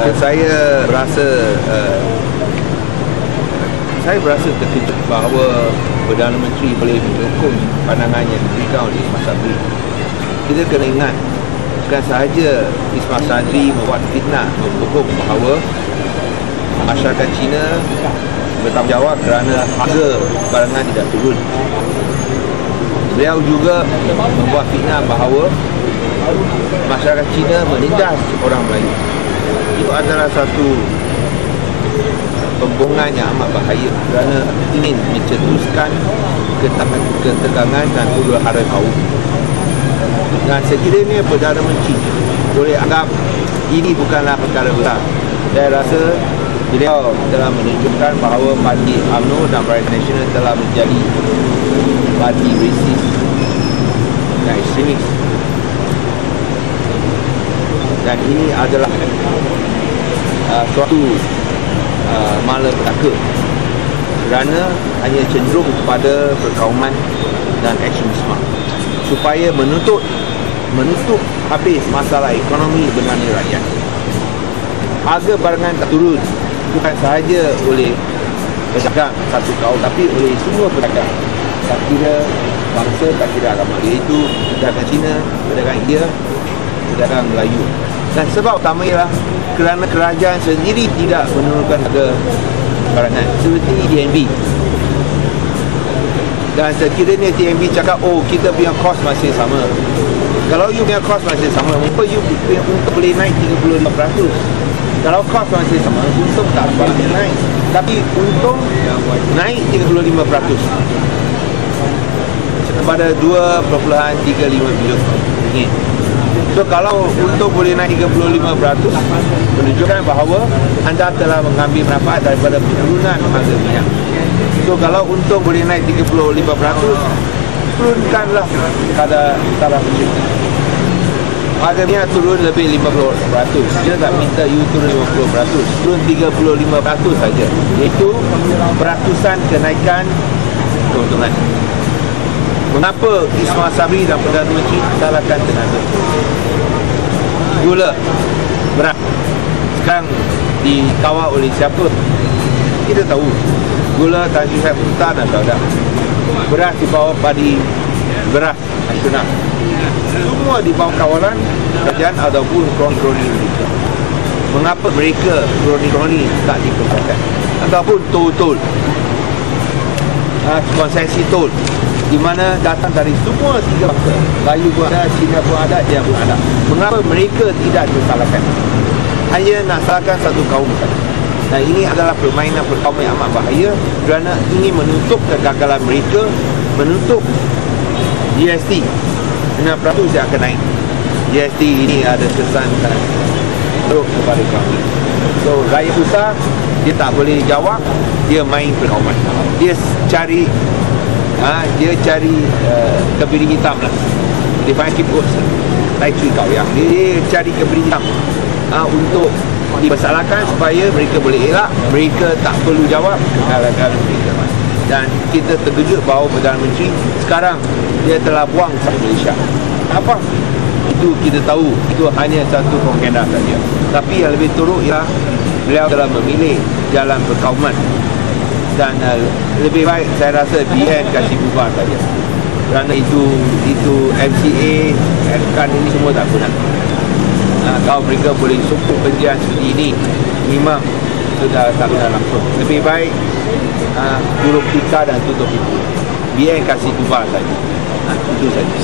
Saya berasa terkejut bahawa Perdana Menteri boleh menyokong pandangan yang diberikan oleh Ismail Sabri. Kita kena ingat, bukan sahaja Ismail Sabri membuat fitnah membohong bahawa masyarakat Cina bertanggungjawab kerana harga barangan tidak turun. Beliau juga membuat fitnah bahawa masyarakat Cina menindas orang Melayu. Itu adalah satu pembohongan yang amat bahaya kerana ingin mencetuskan ketegangan dan huru-hara kaum. Dan sekiranya Perdana Menteri boleh anggap ini bukanlah perkara besar, saya rasa beliau telah menunjukkan bahawa parti UMNO dan Barisan Nasional telah menjadi parti resis dan ekstremis. Dan ini adalah suatu malapetaka kerana hanya cenderung kepada perkauman dan ekstremisme supaya menutup habis masalah ekonomi benarnya rakyat. Harga barangan tak turun bukan sahaja oleh pedagang satu kaum, tapi oleh semua pedagang, tak kira bangsa, tak kira agama, iaitu pedagang Cina, pedagang India, pedagang Melayu. Dan sebab utama ialah kerana kerajaan sendiri tidak menurunkan harga barangan seperti TNB. Dan sekiranya TNB cakap, oh kita punya kos masih sama, kalau you punya kos masih sama, mengapa you punya untung boleh naik 35%? Kalau kos masih sama, untung tak boleh naik, tapi untung naik 35% kepada 2.35 bilion ringgit. So kalau untung boleh naik 35%, menunjukkan bahawa anda telah mengambil manfaat daripada penurunan harga minyak. So kalau untung boleh naik 35%, turunkanlah kadar taraf pencipta. Harga minyak turun lebih 50%. Dia tak minta you turun 50%, turun 35% saja. Iaitu beratusan kenaikan keuntungan. Mengapa Ismail Sabri dan Perdana Menteri salahkan tenaga? Gula, beras sekarang dikawal oleh siapa? Kita tahu. Gula Tanjung Syed Sultan dan Saudah. Beras di bawah Padi Beras Nasional. Semua di bawah kawalan kerajaan ataupun kroni-kroni mereka. Mengapa mereka kroni-kroni tak diperlukan? Ataupun tol-tol, konsesi tol, di mana datang dari semua tiga bangsa. Melayu pun ada, Cina pun ada, dia pun ada. Mengapa mereka tidak disalahkan? Hanya nak salahkan satu kaum saja. Dan ini adalah permainan perkauman yang amat bahaya kerana ingin menutup kegagalan mereka, menutup GST 6% yang akan naik. GST ini ada kesan teruk kepada kami. So rakyat besar dia tak boleh jawab, dia main perkauman. Dia cari kebiri hitam lah. Dia panggil tai cui kau yang dia cari kebiri hitam untuk dipersalahkan supaya mereka boleh elak. Mereka tak perlu jawab kegagalan mereka. Dan kita terkejut bahawa Perdana Menteri sekarang dia telah buang satu Malaysia. Apa? Itu kita tahu, itu hanya satu propaganda saja. Tapi yang lebih teruk ialah beliau telah memilih jalan perkauman. Dan lebih baik saya rasa BN kasih bubar saja. Kerana itu MCA, Erkan ini semua tak guna. Kalau mereka boleh sokong penjian seperti ini, memang sudah tak guna langsung. Lebih baik huruf tika dan tutup itu. BN kasih bubar saja. Itu saja.